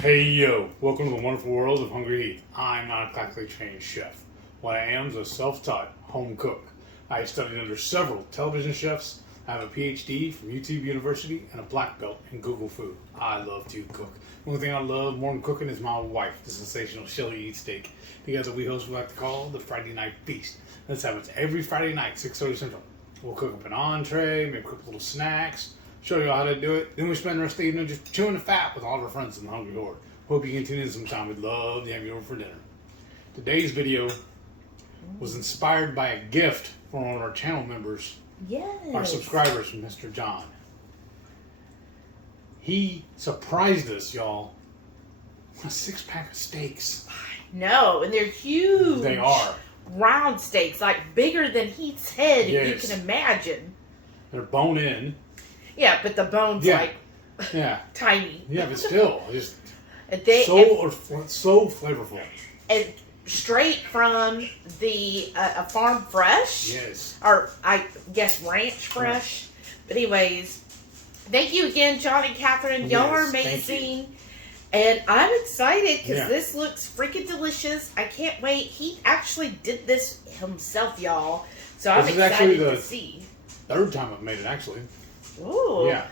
Hey yo, welcome to the wonderful world of HungryHorde. I'm not a classically trained chef. What I am is a self-taught home cook. I studied under several television chefs. I have a PhD from YouTube University and a black belt in Google Food. I love to cook. The only thing I love more than cooking is my wife, the sensational Shelly Eat Steak. Together we host what we like to call the Friday Night Feast. This happens every Friday night, 6:30 Central. We'll cook up an entree, maybe cook little snacks, show you all how to do it. Then we spend the rest of the evening just chewing the fat with all of our friends in the Hungry Horde. Hope you can tune in sometime. We'd love to have you over for dinner. Today's video was inspired by a gift from one of our channel members, our subscribers, Mr. John. He surprised us, y'all, with a 6-pack of steaks. No, and they're huge. They are. Round steaks, like bigger than Heath's head, Yes. if you can imagine. They're bone in. Yeah, but the bone's like tiny. Yeah, but still, just And they so flavorful. and straight from the farm fresh. Yes. Or I guess ranch fresh. But anyways, thank you again, John and Catherine. Y'all are amazing. And I'm excited because this looks freaking delicious. I can't wait. He actually did this himself, y'all. So I'm excited to see. Third time I've made it, actually. Ooh. Yeah.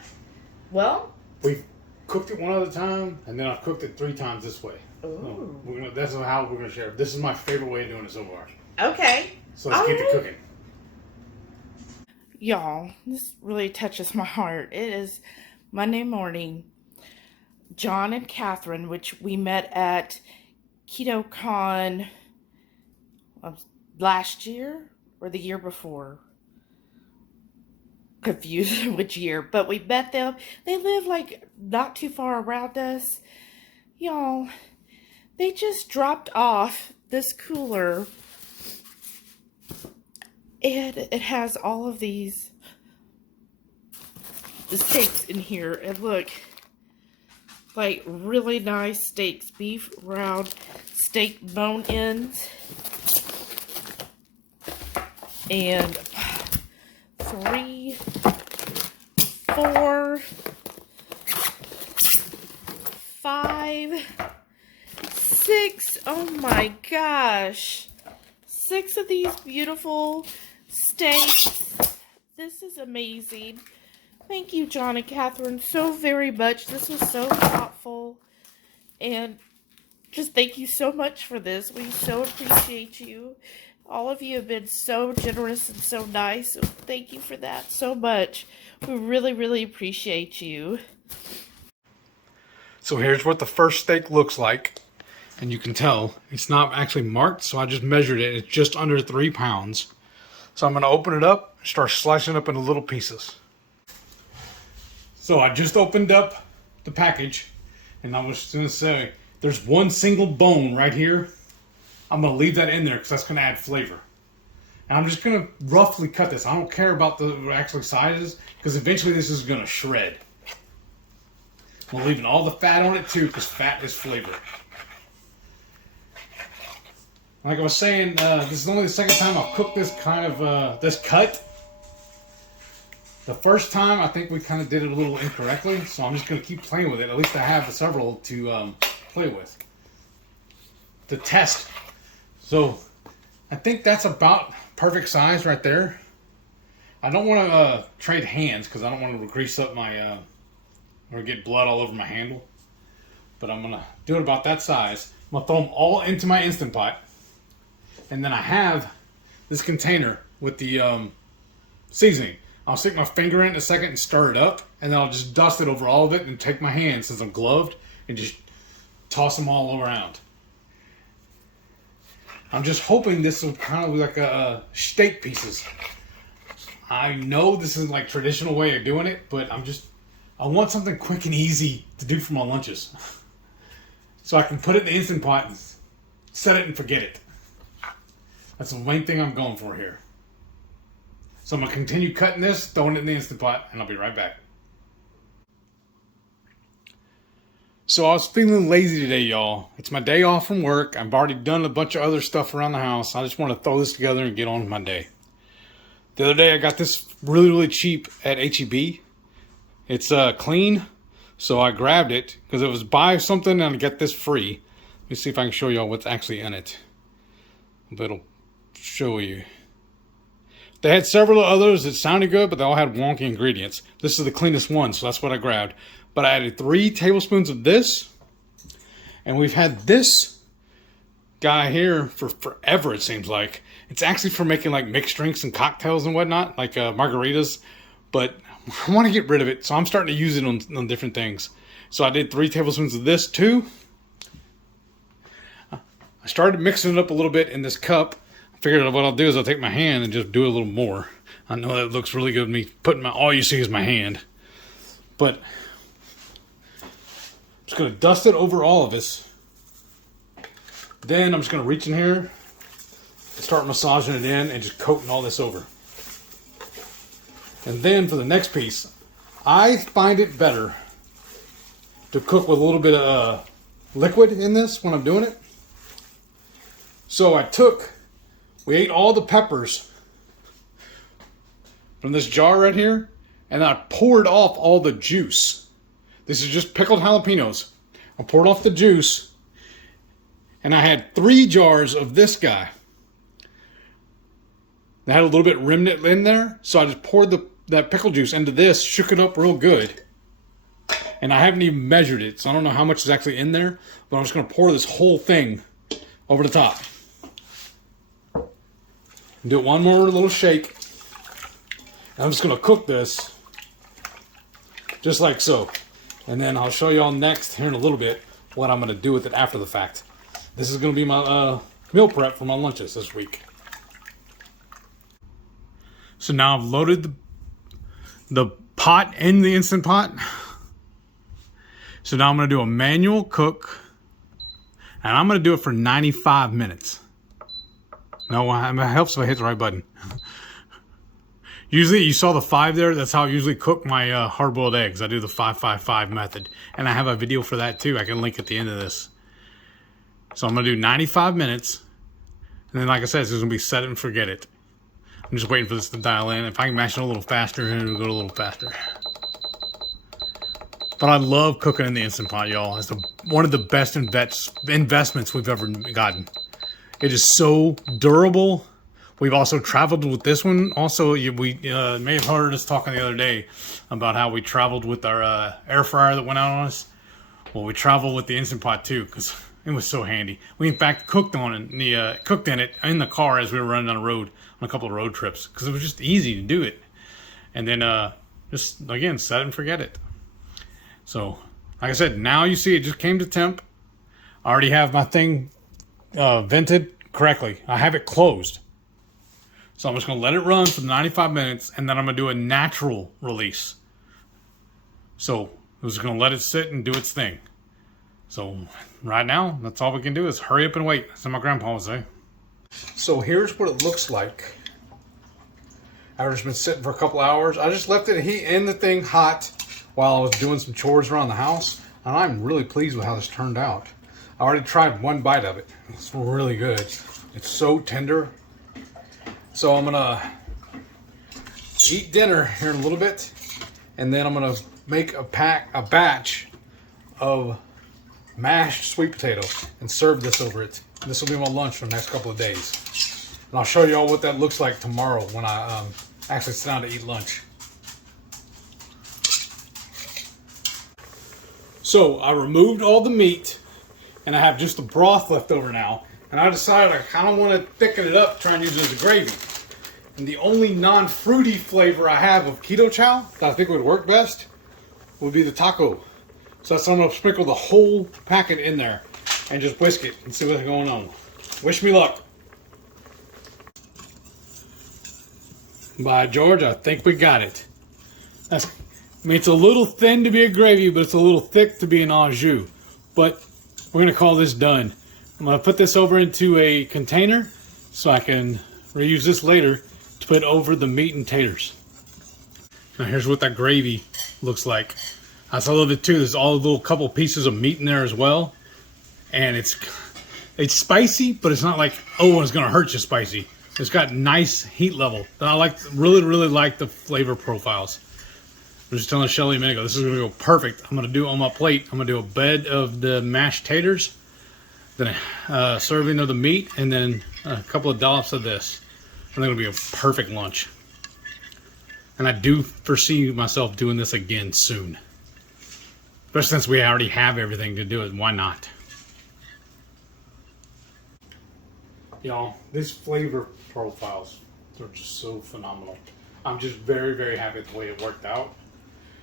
Well, we've cooked it one other time, and then I've cooked it 3 times this way. Ooh. So that's how we're gonna share. This is my favorite way of doing it so far. Okay. So let's get to cooking. Y'all, this really touches my heart. It is Monday morning. John and Catherine, which we met at Keto Con last year or the year before. Confused which year, but we met them. They live like not too far around us. Y'all, they just dropped off this cooler, and it has all of the steaks in here. And look, like really nice steaks, beef round steak bone ends, and 3, 4, 5, 6. Oh my gosh. 6 of these beautiful steaks. This is amazing. Thank you, John and Catherine, so very much. This was so thoughtful. And just thank you so much for this. We so appreciate you. All of you have been so generous and so nice. So thank you for that so much. We really, really appreciate you. So here's what the first steak looks like. And you can tell it's not actually marked, so I just measured it. It's just under 3 pounds. So I'm going to open it up and start slicing it up into little pieces. So I just opened up the package, and I was going to say, there's one single bone right here. I'm going to leave that in there because that's going to add flavor. And I'm just going to roughly cut this. I don't care about the actual sizes because eventually this is going to shred. I'm leaving all the fat on it too because fat is flavor. Like I was saying, this is only the second time I've cooked this kind of, this cut. The first time, I think we kind of did it a little incorrectly, so I'm just going to keep playing with it. At least I have several to play with, to test. So, I think that's about perfect size right there. I don't want to trade hands because I don't want to grease up my, or get blood all over my handle. But I'm going to do it about that size. I'm going to throw them all into my Instant Pot. And then I have this container with the seasoning. I'll stick my finger in a second and stir it up. And then I'll just dust it over all of it and take my hand, since I'm gloved, and just toss them all around. I'm just hoping this will kind of look like a steak pieces. I know this is like traditional way of doing it, but I want something quick and easy to do for my lunches. So I can put it in the Instant Pot and set it and forget it. That's the main thing I'm going for here. So I'm going to continue cutting this, throwing it in the Instant Pot, and I'll be right back. So I was feeling lazy today, y'all. It's my day off from work. I've already done a bunch of other stuff around the house. I just want to throw this together and get on with my day. The other day I got this really cheap at H-E-B. It's clean, So I grabbed it because it was buy something and get this free. Let me see if I can show y'all what's actually in it. But it'll show you. They had several others that sounded good, but they all had wonky ingredients. This is the cleanest one, so that's what I grabbed. But I added 3 tablespoons of this. And we've had this guy here for forever, it seems like. It's actually for making like mixed drinks and cocktails and whatnot, like margaritas. But I want to get rid of it, so I'm starting to use it on different things. So I did 3 tablespoons of this too. I started mixing it up a little bit in this cup. I figured what I'll do is I'll take my hand and just do a little more. I know that looks really good with me putting all you see is my hand. But I'm just going to dust it over all of this. Then I'm just going to reach in here, start massaging it in, and just coating all this over. And then for the next piece, I find it better to cook with a little bit of liquid in this when I'm doing it. So we ate all the peppers from this jar right here, and I poured off all the juice. This is just pickled jalapenos. I poured off the juice, and I had 3 jars of this guy. It had a little bit remnant in there, so I just poured that pickle juice into this, shook it up real good. And I haven't even measured it, so I don't know how much is actually in there, but I'm just going to pour this whole thing over the top. Do it one more little shake. And I'm just going to cook this just like so. And then I'll show y'all next here in a little bit what I'm going to do with it after the fact. This is going to be my meal prep for my lunches this week. So now I've loaded the pot in the Instant Pot. So now I'm going to do a manual cook. And I'm going to do it for 95 minutes. No, it helps if I hit the right button. Usually, you saw the 5 there. That's how I usually cook my hard-boiled eggs. I do the 5-5-5 method. And I have a video for that too. I can link at the end of this. So I'm going to do 95 minutes. And then, like I said, it's going to be set it and forget it. I'm just waiting for this to dial in. If I can mash it a little faster, it'll go a little faster. But I love cooking in the Instant Pot, y'all. It's one of the best investments we've ever gotten. It is so durable. We've also traveled with this one. Also, we may have heard us talking the other day about how we traveled with our air fryer that went out on us. Well, we traveled with the Instant Pot too because it was so handy. We in fact cooked in it in the car as we were running down the road on a couple of road trips because it was just easy to do it. And then just again set it and forget it. So, like I said, now you see it just came to temp. I already have my thing vented correctly. I have it closed. So I'm just going to let it run for 95 minutes and then I'm going to do a natural release. So I'm just going to let it sit and do its thing. So right now, that's all we can do is hurry up and wait. That's what my grandpa would say. So here's what it looks like. I've just been sitting for a couple hours. I just left it in the thing hot while I was doing some chores around the house. And I'm really pleased with how this turned out. I already tried one bite of it. It's really good. It's so tender. So I'm gonna eat dinner here in a little bit, and then I'm gonna make a batch of mashed sweet potato and serve this over it. This will be my lunch for the next couple of days. And I'll show you all what that looks like tomorrow when I actually sit down to eat lunch. So I removed all the meat. And I have just the broth left over now. And I decided I kind of want to thicken it up, try and use it as a gravy. And the only non-fruity flavor I have of Keto Chow that I think would work best would be the taco. So that's why I'm going to sprinkle the whole packet in there and just whisk it and see what's going on. Wish me luck. By George, I think we got it. I mean, it's a little thin to be a gravy, but it's a little thick to be an au jus. But we're going to call this done. I'm going to put this over into a container so I can reuse this later to put over the meat and taters. Now here's what that gravy looks like. I love it too. There's all a little couple pieces of meat in there as well. And it's spicy, but it's not like, oh, it's going to hurt you spicy. It's got nice heat level. And I really like the flavor profiles. I was just telling Shelly a minute ago, this is going to go perfect. I'm going to do on my plate, I'm going to do a bed of the mashed taters, then a serving of the meat, and then a couple of dollops of this. And it's going to be a perfect lunch. And I do foresee myself doing this again soon. Especially since we already have everything to do it. Why not? Y'all, these flavor profiles are just so phenomenal. I'm just very, very happy with the way it worked out.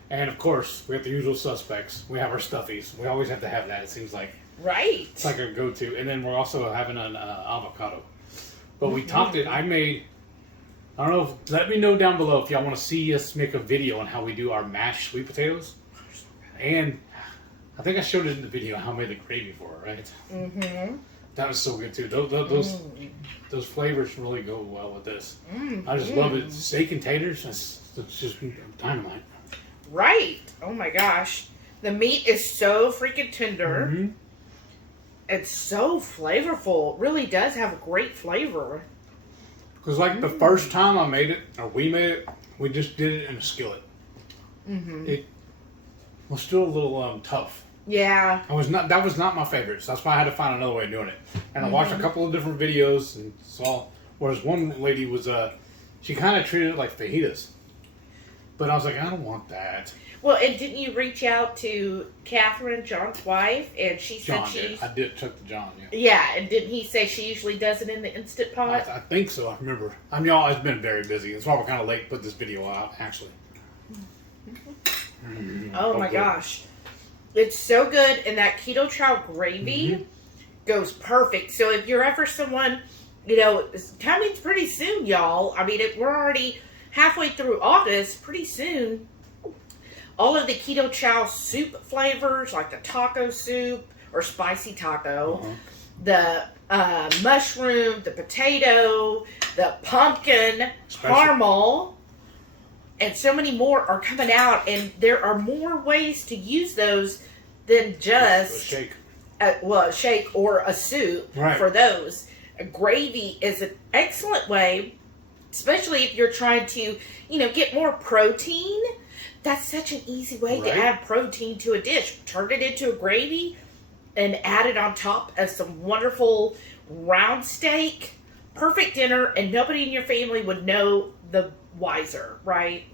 And of course, we have the usual suspects. We have our stuffies. We always have to have that, it seems like. Right. It's like a go-to. And then we're also having an avocado. But we topped it. I don't know, let me know down below if y'all want to see us make a video on how we do our mashed sweet potatoes. And I think I showed it in the video how I made the gravy for it, right? Mm-hmm. That was so good too. Those flavors really go well with this. I just love it. Steak and taters, that's just dynamite. Right. Oh my gosh. The meat is so freaking tender. Mm-hmm. It's so flavorful. It really does have a great flavor. Because like the first time I made it, or we made it, we just did it in a skillet. Mm-hmm. It was still a little tough. Yeah. That was not my favorite, so that's why I had to find another way of doing it. And I watched a couple of different videos and saw, whereas one lady was, she kind of treated it like fajitas. But I was like, I don't want that. Well, and didn't you reach out to Catherine, John's wife, and she said I did took the John, yeah. Yeah, and didn't he say she usually does it in the Instant Pot? I think so, I remember. Y'all, it's been very busy. That's why we're kind of late to put this video out, actually. Oh my gosh. It's so good, and that Keto Chow gravy goes perfect. So if you're ever someone, it's coming pretty soon, y'all. I mean, we're already halfway through August, pretty soon. All of the Keto Chow soup flavors, like the taco soup or spicy taco, the mushroom, the potato, the pumpkin, caramel, and so many more are coming out. And there are more ways to use those than just a shake. A shake or a soup for those. A gravy is an excellent way, especially if you're trying to, get more protein. That's such an easy way to add protein to a dish. Turn it into a gravy and add it on top of some wonderful round steak. Perfect dinner, and nobody in your family would know the wiser, right?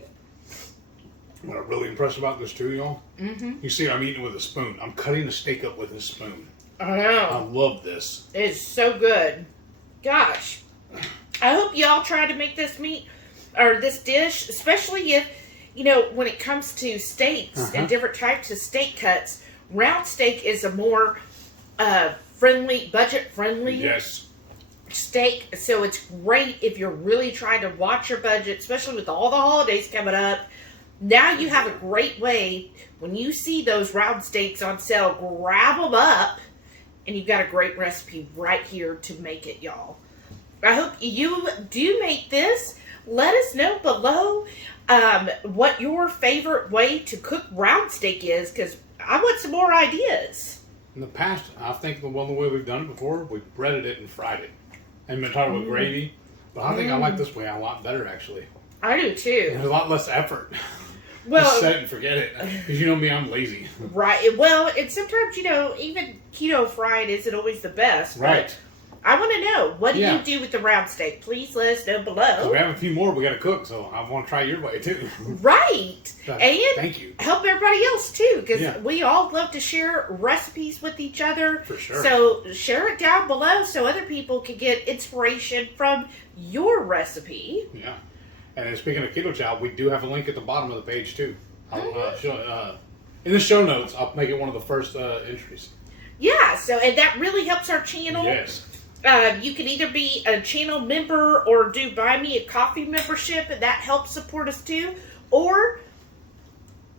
What I'm really impressed about this too, y'all. You see, I'm eating with a spoon. I'm cutting the steak up with a spoon. I know. I love this. It's so good. Gosh. I hope y'all try to make this meat, or this dish, especially if, when it comes to steaks and different types of steak cuts, round steak is a more budget-friendly steak. So it's great if you're really trying to watch your budget, especially with all the holidays coming up. Now you have a great way, when you see those round steaks on sale, grab them up, and you've got a great recipe right here to make it, y'all. I hope you do make this. Let us know below what your favorite way to cook round steak is, because I want some more ideas. In the past, I think the way we've done it before, we breaded it and fried it. And been talking about gravy. But I think I like this way a lot better, actually. I do, too. There's a lot less effort. Well, just set it and forget it. Because you know me, I'm lazy. Right. Well, and sometimes, even keto fried isn't always the best. Right. I want to know, what do you do with the round steak? Please let us know below. So we have a few more we got to cook, so I want to try your way, too. Right. And thank you. Help everybody else, too, because we all love to share recipes with each other. For sure. So share it down below so other people can get inspiration from your recipe. Yeah. And speaking of Keto Chow, we do have a link at the bottom of the page, too. In the show notes, I'll make it one of the first entries. Yeah, and that really helps our channel. Yes. You can either be a channel member or do Buy Me a Coffee membership, and that helps support us too. Or,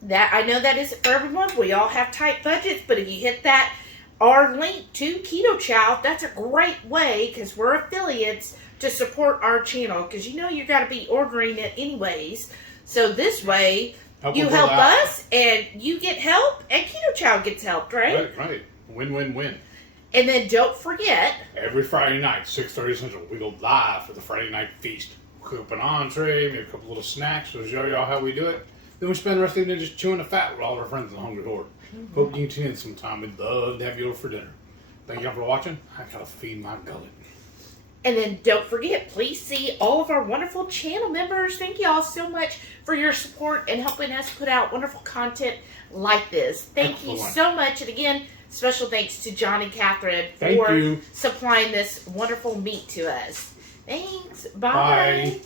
that I know that isn't for everyone. We all have tight budgets, but if you hit that our link to Keto Chow, that's a great way, because we're affiliates, to support our channel. Because you got to be ordering it anyways. So this way, you help us, and you get help, and Keto Chow gets help, right? Right. Win-win-win. And then don't forget, every Friday night, 6:30 Central, we go live for the Friday night feast. Cook up an entree, maybe a couple little snacks. We'll show y'all how we do it. Then we spend the rest of the day just chewing the fat with all of our friends in the Hungry Horde. Hope you can tune in sometime. We'd love to have you over for dinner. Thank y'all for watching. I gotta feed my gullet. And then don't forget, please see all of our wonderful channel members. Thank you all so much for your support and helping us put out wonderful content like this. Thank you so much. And again, special thanks to John and Catherine for supplying this wonderful meat to us. Thanks. Bye.